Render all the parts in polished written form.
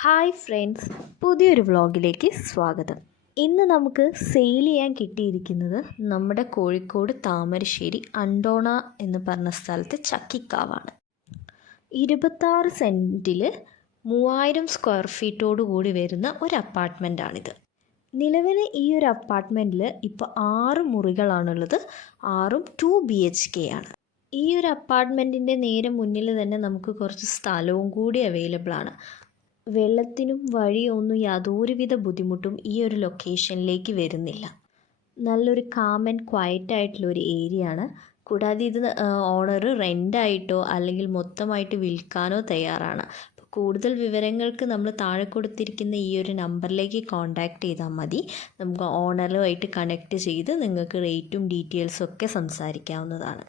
Hi friends, പുതിയൊരു വ്ളോഗിലേക്ക് സ്വാഗതം. ഇന്ന് നമുക്ക് സെയിൽ ചെയ്യാൻ കിട്ടിയിരിക്കുന്നത് നമ്മുടെ കോഴിക്കോട് താമരശ്ശേരി അണ്ടോണ എന്ന് പറഞ്ഞ സ്ഥലത്ത് ചക്കിക്കാവാണ്. 26 സെൻറ്റിൽ 3000 സ്ക്വയർ ഫീറ്റോട് കൂടി വരുന്ന ഒരു അപ്പാർട്ട്മെൻറ്റാണിത്. നിലവിൽ ഈ ഒരു അപ്പാർട്ട്മെൻറ്റിൽ ഇപ്പോൾ 6 മുറികളാണുള്ളത്. 6ഉം 2 BHK ആണ്. ഈ ഒരു അപ്പാർട്ട്മെൻറ്റിൻ്റെ നേരെ മുന്നിൽ തന്നെ നമുക്ക് കുറച്ച് സ്ഥലവും കൂടി അവൈലബിൾ ആണ്. വെള്ളത്തിനും വഴിയൊന്നും യാതൊരുവിധ ബുദ്ധിമുട്ടും ഈ ഒരു ലൊക്കേഷനിലേക്ക് വരുന്നില്ല. നല്ലൊരു കാം ആൻഡ് ക്വയറ്റ് ആയിട്ടുള്ളൊരു ഏരിയ ആണ്. കൂടാതെ ഇത് ഓണർ റെൻ്റായിട്ടോ അല്ലെങ്കിൽ മൊത്തമായിട്ട് വിൽക്കാനോ തയ്യാറാണ്. അപ്പോൾ കൂടുതൽ വിവരങ്ങൾക്ക് നമ്മൾ താഴെ കൊടുത്തിരിക്കുന്ന ഈ ഒരു നമ്പറിലേക്ക് കോൺടാക്റ്റ് ചെയ്താൽ മതി. നമുക്ക് ഓണറുമായിട്ട് കണക്റ്റ് ചെയ്ത് നിങ്ങൾക്ക് റേറ്റും ഡീറ്റെയിൽസും ഒക്കെ സംസാരിക്കാവുന്നതാണ്.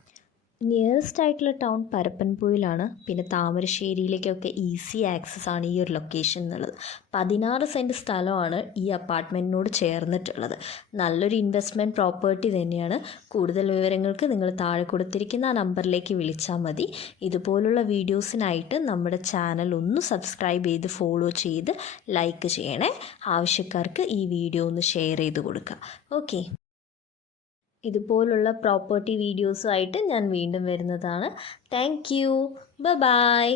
നിയറസ്റ്റ് ആയിട്ടുള്ള ടൗൺ പരപ്പൻപൊയിലാണ്. പിന്നെ താമരശ്ശേരിയിലേക്കൊക്കെ ഈസി ആക്സസ് ആണ് ഈ ഒരു ലൊക്കേഷൻ എന്നുള്ളത്. 16 സെൻറ്റ് സ്ഥലമാണ് ഈ അപ്പാർട്ട്മെൻറ്റിനോട് ചേർന്നിട്ടുള്ളത്. നല്ലൊരു ഇൻവെസ്റ്റ്മെൻറ്റ് പ്രോപ്പർട്ടി തന്നെയാണ്. കൂടുതൽ വിവരങ്ങൾക്ക് നിങ്ങൾ താഴെ കൊടുത്തിരിക്കുന്ന ആ നമ്പറിലേക്ക് വിളിച്ചാൽ മതി. ഇതുപോലുള്ള വീഡിയോസിനായിട്ട് നമ്മുടെ ചാനൽ ഒന്ന് സബ്സ്ക്രൈബ് ചെയ്ത് ഫോളോ ചെയ്ത് ലൈക്ക് ചെയ്യണേ. ആവശ്യക്കാർക്ക് ഈ വീഡിയോ ഒന്ന് ഷെയർ ചെയ്ത് കൊടുക്കുക. ഓക്കെ, ഇതുപോലുള്ള പ്രോപ്പർട്ടി വീഡിയോസുമായിട്ട് ഞാൻ വീണ്ടും വരുന്നതാണ്. Thank you. ബൈ.